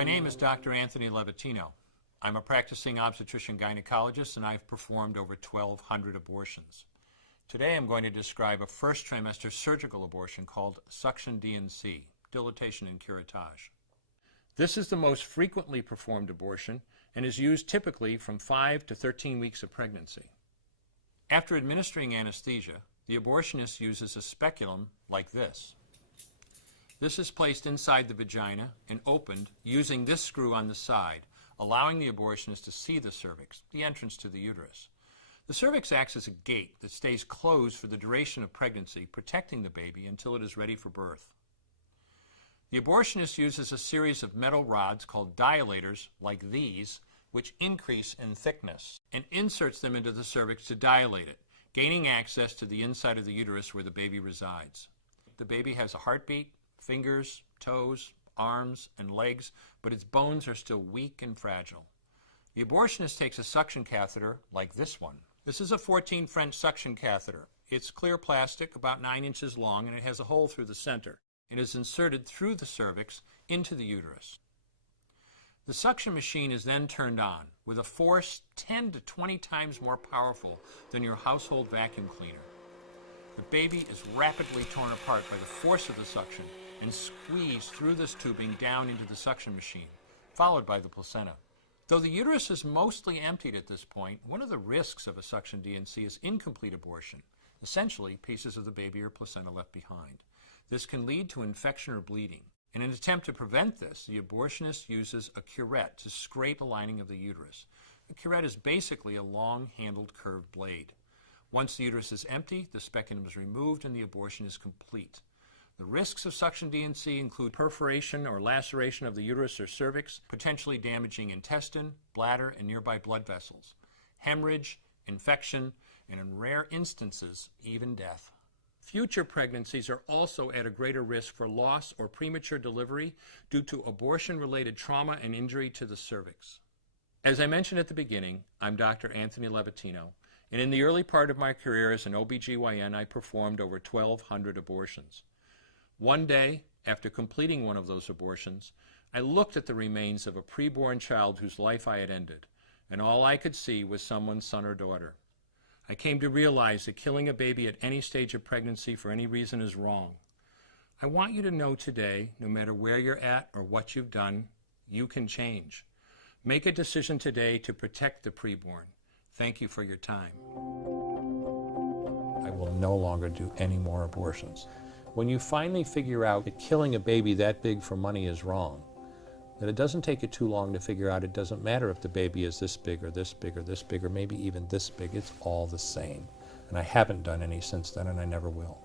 My name is Dr. Anthony Levatino. I'm a practicing obstetrician-gynecologist and I've performed over 1,200 abortions. Today I'm going to describe a first trimester surgical abortion called suction D&C, dilatation and curettage. This is the most frequently performed abortion and is used typically from 5 to 13 weeks of pregnancy. After administering anesthesia, the abortionist uses a speculum like this. This is placed inside the vagina and opened using this screw on the side, allowing the abortionist to see the cervix, the entrance to the uterus. The cervix acts as a gate that stays closed for the duration of pregnancy, protecting the baby until it is ready for birth. The abortionist uses a series of metal rods called dilators, like these, which increase in thickness, and inserts them into the cervix to dilate it, gaining access to the inside of the uterus where the baby resides. The baby has a heartbeat, fingers, toes, arms, and legs, but its bones are still weak and fragile. The abortionist takes a suction catheter like this one. This is a 14 French suction catheter. It's clear plastic, about 9 inches long, and it has a hole through the center. It is inserted through the cervix into the uterus. The suction machine is then turned on with a force 10 to 20 times more powerful than your household vacuum cleaner. The baby is rapidly torn apart by the force of the suction and squeezed through this tubing down into the suction machine, followed by the placenta. Though the uterus is mostly emptied at this point, one of the risks of a suction D&C is incomplete abortion, essentially pieces of the baby or placenta left behind. This can lead to infection or bleeding. In an attempt to prevent this, the abortionist uses a curette to scrape a lining of the uterus. A curette is basically a long-handled curved blade. Once the uterus is empty, the speculum is removed and the abortion is complete. The risks of suction D&C include perforation or laceration of the uterus or cervix, potentially damaging intestine, bladder, and nearby blood vessels, hemorrhage, infection, and in rare instances, even death. Future pregnancies are also at a greater risk for loss or premature delivery due to abortion-related trauma and injury to the cervix. As I mentioned at the beginning, I'm Dr. Anthony Levatino, and in the early part of my career as an OBGYN, I performed over 1,200 abortions. One day, after completing one of those abortions, I looked at the remains of a preborn child whose life I had ended, and all I could see was someone's son or daughter. I came to realize that killing a baby at any stage of pregnancy for any reason is wrong. I want you to know today, no matter where you're at or what you've done, you can change. Make a decision today to protect the preborn. Thank you for your time. I will no longer do any more abortions. When you finally figure out that killing a baby that big for money is wrong, that it doesn't take you too long to figure out it doesn't matter if the baby is this big or this big or this big or maybe even this big, it's all the same. And I haven't done any since then and I never will.